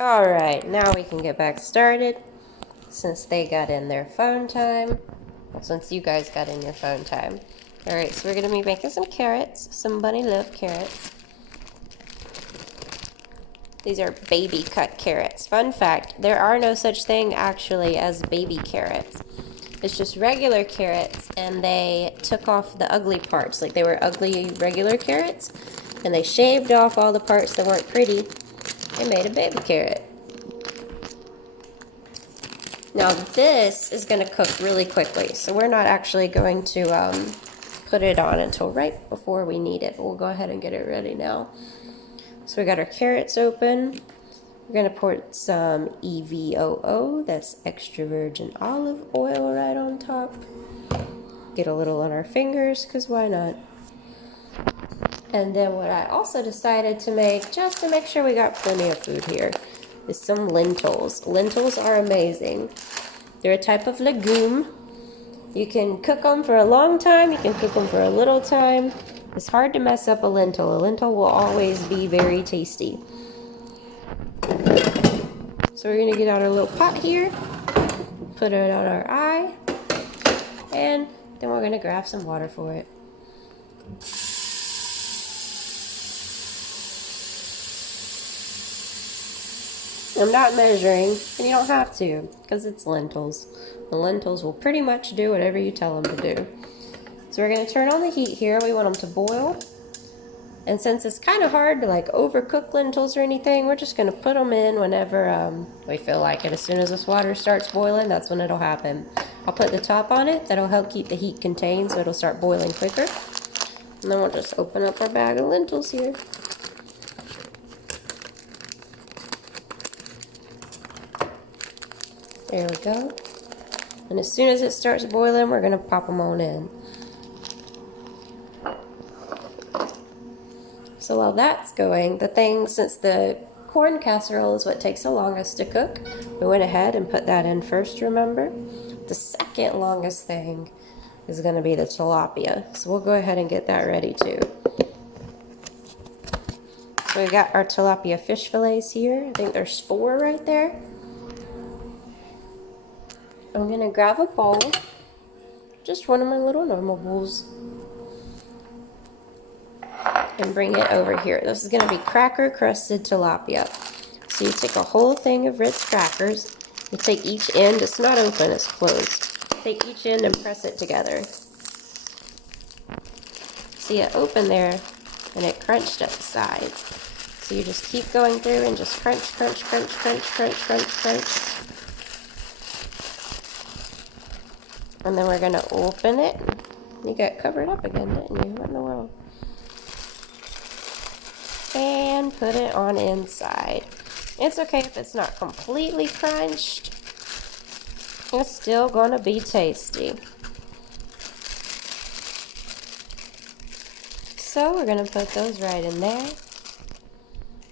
Alright, now we can get back started since they got in their phone time. Well, since you guys got in your phone time. Alright, so we're going to be making some carrots. Some bunny love carrots. These are baby cut carrots. Fun fact, there are no such thing actually as baby carrots. It's just regular carrots, and they took off the ugly parts. Like, they were ugly regular carrots, and they shaved off all the parts that weren't pretty and made a baby carrot. Now this is going to cook really quickly, so we're not actually going to put it on until right before we need it, but we'll go ahead and get it ready now. So we got our carrots open. We're going to pour some EVOO, that's extra virgin olive oil, right on top. Get a little on our fingers, because why not? And then what I also decided to make, just to make sure we got plenty of food here, is some lentils. Lentils are amazing. They're a type of legume. You can cook them for a long time, you can cook them for a little time. It's hard to mess up a lentil. A lentil will always be very tasty. So we're going to get out our little pot here, put it on our eye, and then we're going to grab some water for it. I'm not measuring, and you don't have to, because it's lentils. The lentils will pretty much do whatever you tell them to do. So we're going to turn on the heat here. We want them to boil. And since it's kind of hard to like overcook lentils or anything, we're just going to put them in whenever we feel like it. As soon as this water starts boiling, that's when it'll happen. I'll put the top on it. That'll help keep the heat contained so it'll start boiling quicker. And then we'll just open up our bag of lentils here. There we go. And as soon as it starts boiling, we're going to pop them on in. So while that's going, since the corn casserole is what takes the longest to cook, we went ahead and put that in first, remember? The second longest thing is going to be the tilapia. So we'll go ahead and get that ready too. So we got our tilapia fish fillets here. I think there's 4 right there. I'm going to grab a bowl, just one of my little normal bowls, and bring it over here. This is going to be cracker crusted tilapia. So you take a whole thing of Ritz crackers, you take each end, it's not open, it's closed. Take each end and press it together. See it open there, and it crunched at the sides. So you just keep going through and just crunch, crunch, crunch, crunch, crunch, crunch, crunch. And then we're going to open it. You got covered up again, didn't you? What in the world? And put it on inside. It's okay if it's not completely crunched. It's still going to be tasty. So we're going to put those right in there.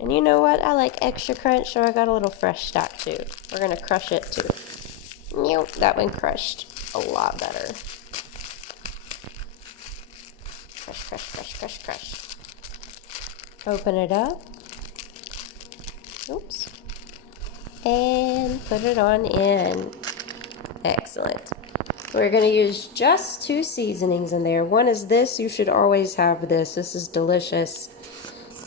And you know what? I like extra crunch, so I got a little fresh stock too. We're going to crush it too. That one crushed a lot better. Crush, crush, crush, crush, crush. Open it up. Oops. And put it on in. Excellent. We're going to use just 2 seasonings in there. One is this. You should always have this. This is delicious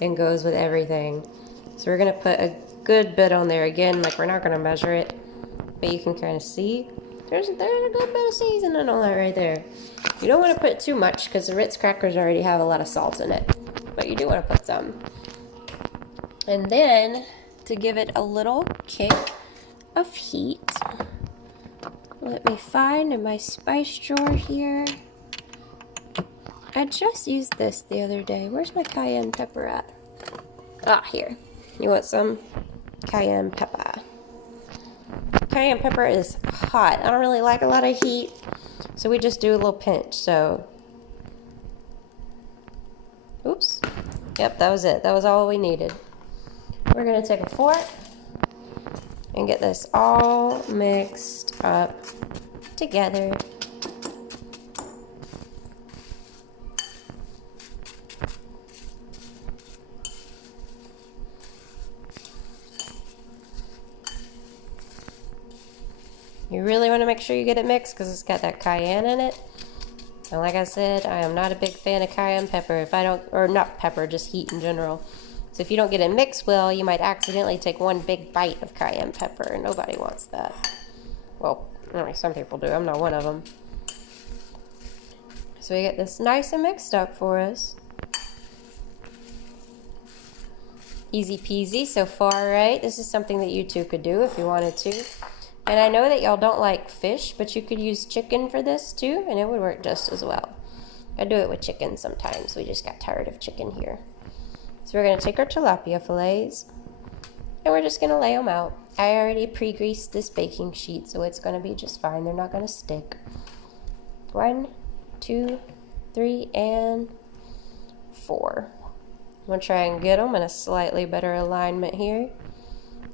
and goes with everything. So we're going to put a good bit on there. Again, like we're not going to measure it, but you can kind of see. There's a good bit of seasoning on that right there. You don't want to put too much because the Ritz crackers already have a lot of salt in it. But you do want to put some. And then, to give it a little kick of heat, let me find in my spice drawer here. I just used this the other day. Where's my cayenne pepper at? Ah, here. You want some cayenne pepper. Cayenne pepper is hot. I don't really like a lot of heat, so we just do a little pinch. So, oops. Yep, that was it. That was all we needed. We're going to take a fork and get this all mixed up together. You really want to make sure you get it mixed because it's got that cayenne in it. And like I said, I am not a big fan of cayenne pepper. If I don't, or not pepper, just heat in general. So if you don't get it mixed well, you might accidentally take one big bite of cayenne pepper, and nobody wants that. Well, I mean, some people do. I'm not one of them. So we get this nice and mixed up for us. Easy peasy so far, right? This is something that you two could do if you wanted to. And I know that y'all don't like fish, but you could use chicken for this too, and it would work just as well. I do it with chicken sometimes. We just got tired of chicken here. So we're going to take our tilapia fillets, and we're just going to lay them out. I already pre-greased this baking sheet, so it's going to be just fine. They're not going to stick. 1, 2, 3, and 4. I'm going to try and get them in a slightly better alignment here.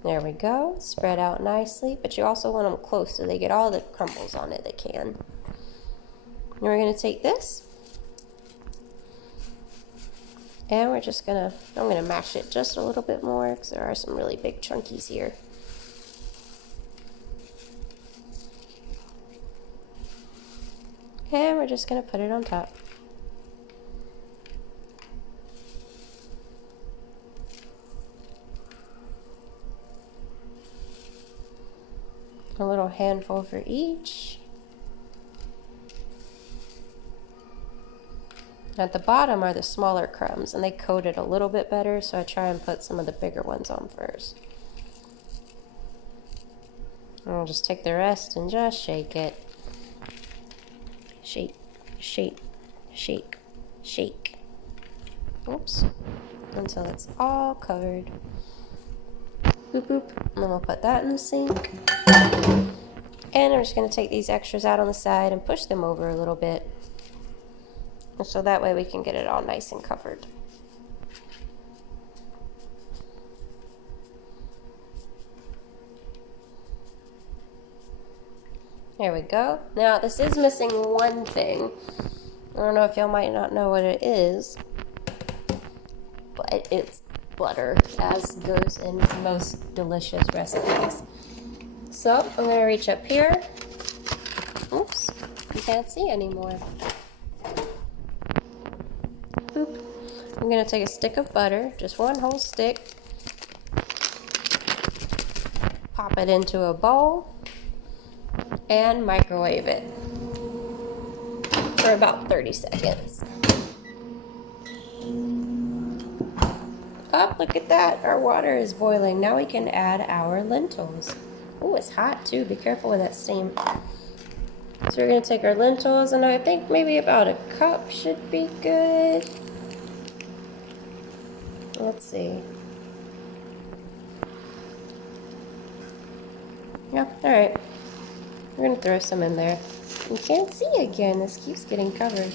There we go. Spread out nicely, but you also want them close so they get all the crumbles on it they can. And we're going to take this, and we're just going to, I'm going to mash it just a little bit more because there are some really big chunkies here. And we're just going to put it on top. A little handful for each. At the bottom are the smaller crumbs, and they coat it a little bit better, so I try and put some of the bigger ones on first. And I'll just take the rest and just shake it. Shake, shake, shake, shake. Oops. Until it's all covered. Boop, boop. And then we'll put that in the sink. And I'm just going to take these extras out on the side and push them over a little bit. And so that way we can get it all nice and covered. There we go. Now this is missing one thing. I don't know if y'all might not know what it is, but it's butter, as goes in most delicious recipes. So I'm going to reach up here. Oops, you can't see anymore. Boop. I'm going to take a stick of butter, just one whole stick, pop it into a bowl, and microwave it for about 30 seconds. Oh, look at that. Our water is boiling. Now we can add our lentils. Oh, it's hot too. Be careful with that steam. So we're going to take our lentils, and I think maybe about a cup should be good. Let's see. Yeah, all right. We're going to throw some in there. You can't see again. This keeps getting covered.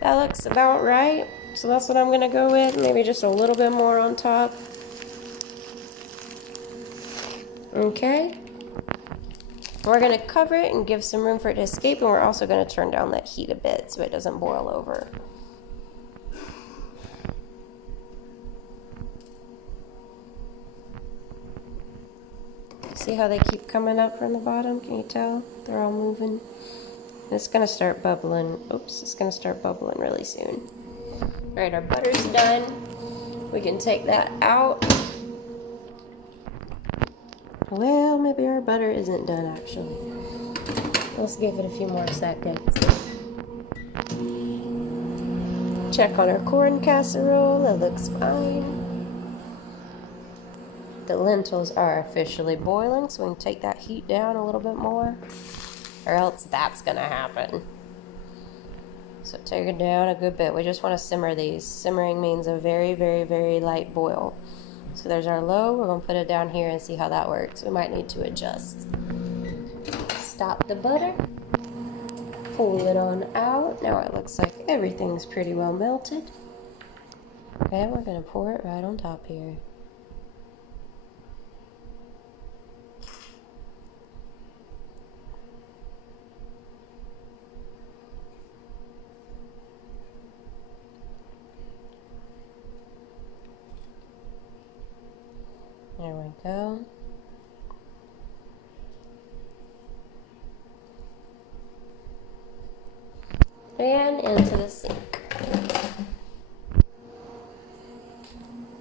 That looks about right. So that's what I'm going to go with. Maybe just a little bit more on top. Okay. We're going to cover it and give some room for it to escape, and we're also going to turn down that heat a bit so it doesn't boil over. See how they keep coming up from the bottom? Can you tell? They're all moving. It's going to start bubbling. Oops, it's going to start bubbling really soon. All right, our butter's done. We can take that out. Well, maybe our butter isn't done, actually. Let's give it a few more seconds. Check on our corn casserole. It looks fine. The lentils are officially boiling, so we can take that heat down a little bit more, or else that's going to happen. So take it down a good bit. We just want to simmer these. Simmering means a very, very, very light boil. So there's our low. We're going to put it down here and see how that works. We might need to adjust. Stop the butter. Pull it on out. Now it looks like everything's pretty well melted. And we're going to pour it right on top here. There we go. and into the sink.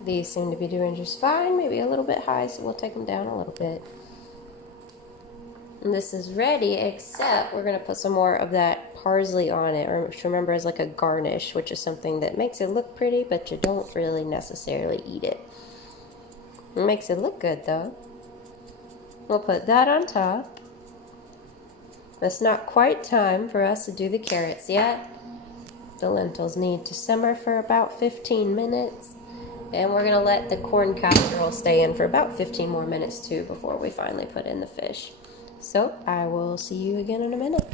These seem to be doing just fine, maybe a little bit high, so we'll take them down a little bit. And this is ready, except we're going to put some more of that parsley on it, which remember is like a garnish, which is something that makes it look pretty, but you don't really necessarily eat it. It makes it look good though. We'll put that on top. It's not quite time for us to do the carrots yet. The lentils need to simmer for about 15 minutes. And we're gonna let the corn casserole stay in for about 15 more minutes too before we finally put in the fish. So I will see you again in a minute.